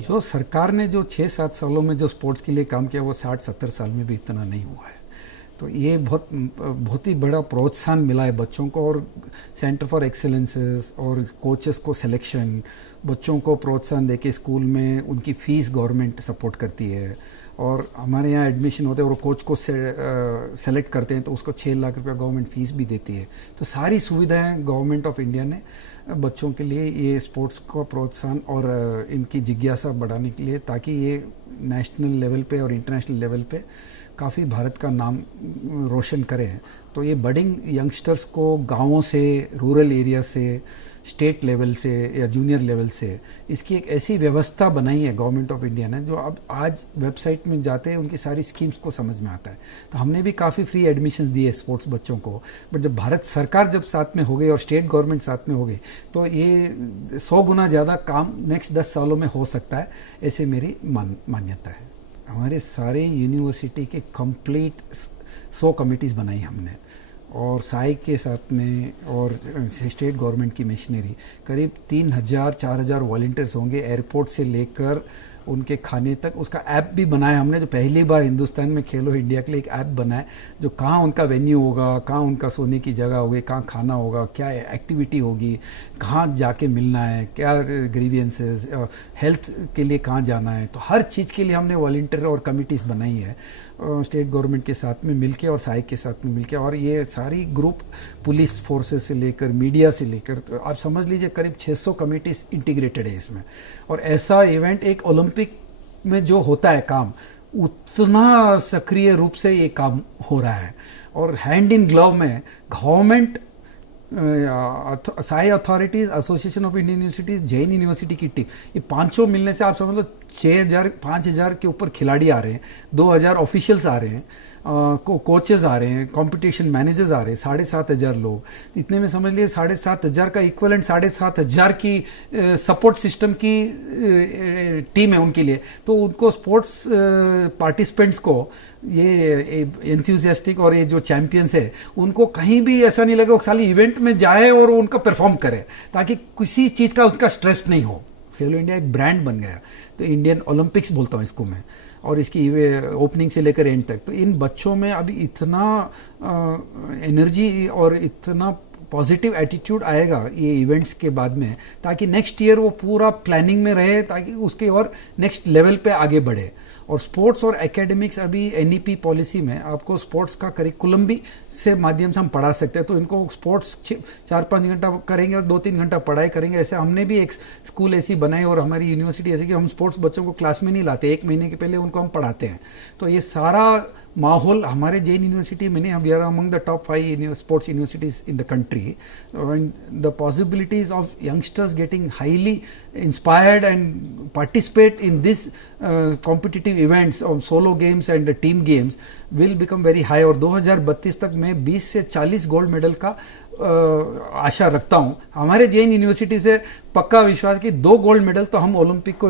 जो सरकार ने जो 6-7 सालों में जो स्पोर्ट्स के लिए काम किया वो 60-70 साल में भी इतना नहीं हुआ है। तो ये बहुत बहुत ही बड़ा प्रोत्साहन मिला है बच्चों को, और सेंटर फॉर एक्सेलेंसेस और कोचेस को सिलेक्शन, बच्चों को प्रोत्साहन देके स्कूल में उनकी फ़ीस गवर्नमेंट सपोर्ट करती है, और हमारे यहाँ एडमिशन होते हैं और कोच को सेलेक्ट करते हैं तो उसको 6 लाख रुपया गवर्नमेंट फ़ीस भी देती है। तो सारी सुविधाएं गवर्नमेंट ऑफ इंडिया ने बच्चों के लिए ये स्पोर्ट्स को प्रोत्साहन और इनकी जिज्ञासा बढ़ाने के लिए, ताकि ये नेशनल लेवल पे और इंटरनेशनल लेवल पे काफ़ी भारत का नाम रोशन करें। तो ये बडिंग यंगस्टर्स को गांवों से, रूरल एरिया से, स्टेट लेवल से या जूनियर लेवल से इसकी एक ऐसी व्यवस्था बनाई है गवर्नमेंट ऑफ इंडिया ने, जो अब आज वेबसाइट में जाते हैं उनकी सारी स्कीम्स को समझ में आता है। तो हमने भी काफ़ी फ्री एडमिशन्स दिए स्पोर्ट्स बच्चों को, बट जब भारत सरकार जब साथ में हो गई और स्टेट गवर्नमेंट साथ में हो गई तो ये 100 गुना ज़्यादा काम नेक्स्ट 10 सालों में हो सकता है, ऐसे मेरी मान्यता है। हमारे सारे यूनिवर्सिटी के कंप्लीट 100 कमिटीज़ बनाई हमने, और साई के साथ में और स्टेट गवर्नमेंट की मशीनरी, करीब 3000-4000 वॉलंटियर्स होंगे, एयरपोर्ट से लेकर उनके खाने तक। उसका ऐप भी बनाया हमने, जो पहली बार हिंदुस्तान में खेलो इंडिया के लिए एक ऐप बनाया, जो कहाँ उनका वेन्यू होगा, कहाँ उनका सोने की जगह होगी, कहाँ खाना होगा, क्या एक्टिविटी होगी, कहाँ जाके मिलना है, क्या ग्रीवियंसेस, हेल्थ के लिए कहाँ जाना है। तो हर चीज़ के लिए हमने वॉलंटियर और कमिटीज़ बनाई है स्टेट गवर्नमेंट के साथ में मिलके और साइक के साथ में मिलके, और ये सारी ग्रुप पुलिस फोर्सेस से लेकर मीडिया से लेकर, तो आप समझ लीजिए करीब 600 कमिटीज़ इंटीग्रेटेड है इसमें। और ऐसा इवेंट एक ओलंपिक में जो होता है काम, उतना सक्रिय रूप से ये काम हो रहा है, और हैंड इन ग्लव में government, Sai authorities, association of Indian universities, Jain university की टीम, ये पांचों मिलने से आप समझ लो 5000 के ऊपर खिलाड़ी आ रहे हैं, 2000 ऑफिशियल्स आ रहे हैं, कोचेस आ रहे हैं, कंपटीशन मैनेजर्स आ रहे हैं, 7500 लोग। इतने में समझ लिए 7500 का इक्वलेंट 7500 की सपोर्ट सिस्टम की टीम है उनके लिए। तो उनको स्पोर्ट्स पार्टिसिपेंट्स को, ये एंथुसियास्टिक और ये जो चैंपियंस है, उनको कहीं भी ऐसा नहीं लगे वो खाली इवेंट में जाए और उनका परफॉर्म करे, ताकि किसी चीज़ का उनका स्ट्रेस नहीं हो। खेलो इंडिया एक ब्रांड बन गया, तो इंडियन ओलंपिक्स बोलता हूँ इसको मैं, और इसकी ओपनिंग से लेकर एंड तक। तो इन बच्चों में अभी इतना एनर्जी और इतना पॉजिटिव एटीट्यूड आएगा ये इवेंट्स के बाद में, ताकि नेक्स्ट ईयर वो पूरा प्लानिंग में रहे, ताकि उसके और नेक्स्ट लेवल पे आगे बढ़े। और स्पोर्ट्स और एकेडमिक्स, अभी एनईपी पॉलिसी में आपको स्पोर्ट्स का करिकुलम भी से माध्यम से हम पढ़ा सकते हैं। तो इनको स्पोर्ट्स 4-5 घंटा करेंगे और 2-3 घंटा पढ़ाई करेंगे। ऐसे हमने भी एक स्कूल ऐसी बनाई, और हमारी यूनिवर्सिटी ऐसी कि हम स्पोर्ट्स बच्चों को क्लास में नहीं लाते, 1 महीने के पहले उनको हम पढ़ाते हैं। तो ये सारा माहौल हमारे जैन यूनिवर्सिटी में नहीं, we are among the top 5 sports universities in the country, and the possibilities of youngsters getting highly inspired and participate in this competitive events of solo games and team games will become very high। और 2032 तक मैं 20 से 40 gold medal का आशा रखता हूँ। हमारे Jain university से पक्का विश्वास कि 2 गोल्ड मेडल तो हम ओलंपिक को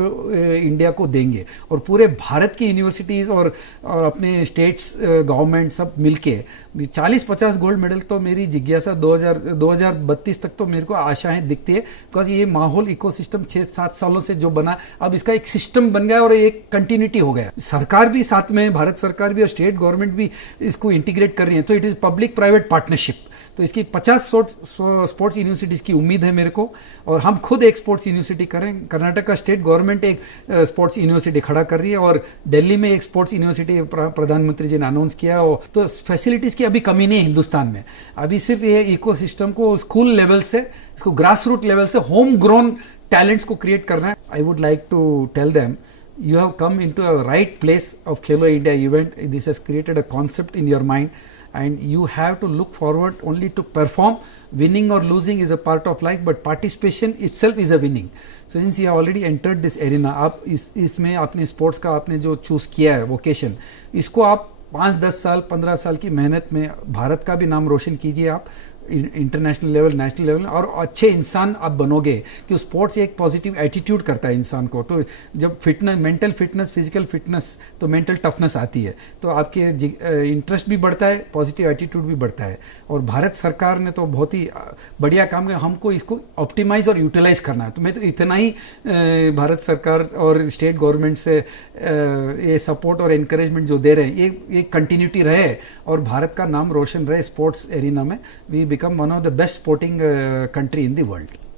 इंडिया को देंगे, और पूरे भारत की यूनिवर्सिटीज़ और अपने स्टेट्स गवर्नमेंट सब मिलके 40-50 गोल्ड मेडल तो मेरी जिज्ञासा 2032 तक तो मेरे को आशाएं दिखती है। बिकॉज ये माहौल इकोसिस्टम 6-7 सालों से जो बना, अब इसका एक सिस्टम बन गया और एक कंटिन्यूटी हो गया। सरकार भी साथ में, भारत सरकार भी और स्टेट गवर्नमेंट भी इसको इंटीग्रेट कर रही है। तो it is public private partnership. तो इसकी 50 स्पोर्ट्स यूनिवर्सिटीज़ की उम्मीद है मेरे को, और हम खुद एक स्पोर्ट्स यूनिवर्सिटी करें। कर्नाटक का स्टेट गवर्नमेंट एक स्पोर्ट्स यूनिवर्सिटी खड़ा कर रही है, और दिल्ली में एक स्पोर्ट्स यूनिवर्सिटी प्रधानमंत्री जी ने अनाउंस किया हो। तो फैसिलिटीज़ की अभी कमी नहीं है हिंदुस्तान में। अभी सिर्फ ये इकोसिस्टम को स्कूल लेवल से, इसको ग्रास रूट लेवल से होम ग्रोन टैलेंट्स को क्रिएट करना है। I would like to tell them, you have come into a right place of Khelo India event. This has created a concept in your mind, and you have to look forward only to perform. Winning or losing is a part of life, but participation itself is a winning. So since you have already entered this arena, आप इसमें अपने sports का आपने जो choose किया है vocation, इसको आप 5-10 साल 15 साल की मेहनत में भारत का भी नाम रोशन कीजिए आप, इंटरनेशनल लेवल, नेशनल लेवल, और अच्छे इंसान आप बनोगे कि स्पोर्ट्स एक पॉजिटिव एटीट्यूड करता है इंसान को। तो जब fitness, mental fitness, physical fitness, तो मेंटल टफनेस आती है, तो आपके इंटरेस्ट भी बढ़ता है, पॉजिटिव एटीट्यूड भी बढ़ता है। और भारत सरकार ने तो बहुत ही बढ़िया काम किया, हमको इसको ऑप्टिमाइज और यूटिलाइज करना है। तो मैं तो इतना ही भारत सरकार और स्टेट गवर्नमेंट से ये सपोर्ट और एनकरेजमेंट जो दे रहे हैं, ये कंटिन्यूटी रहे और भारत का नाम रोशन रहे स्पोर्ट्स एरिना में। We become one of the best sporting country in the world.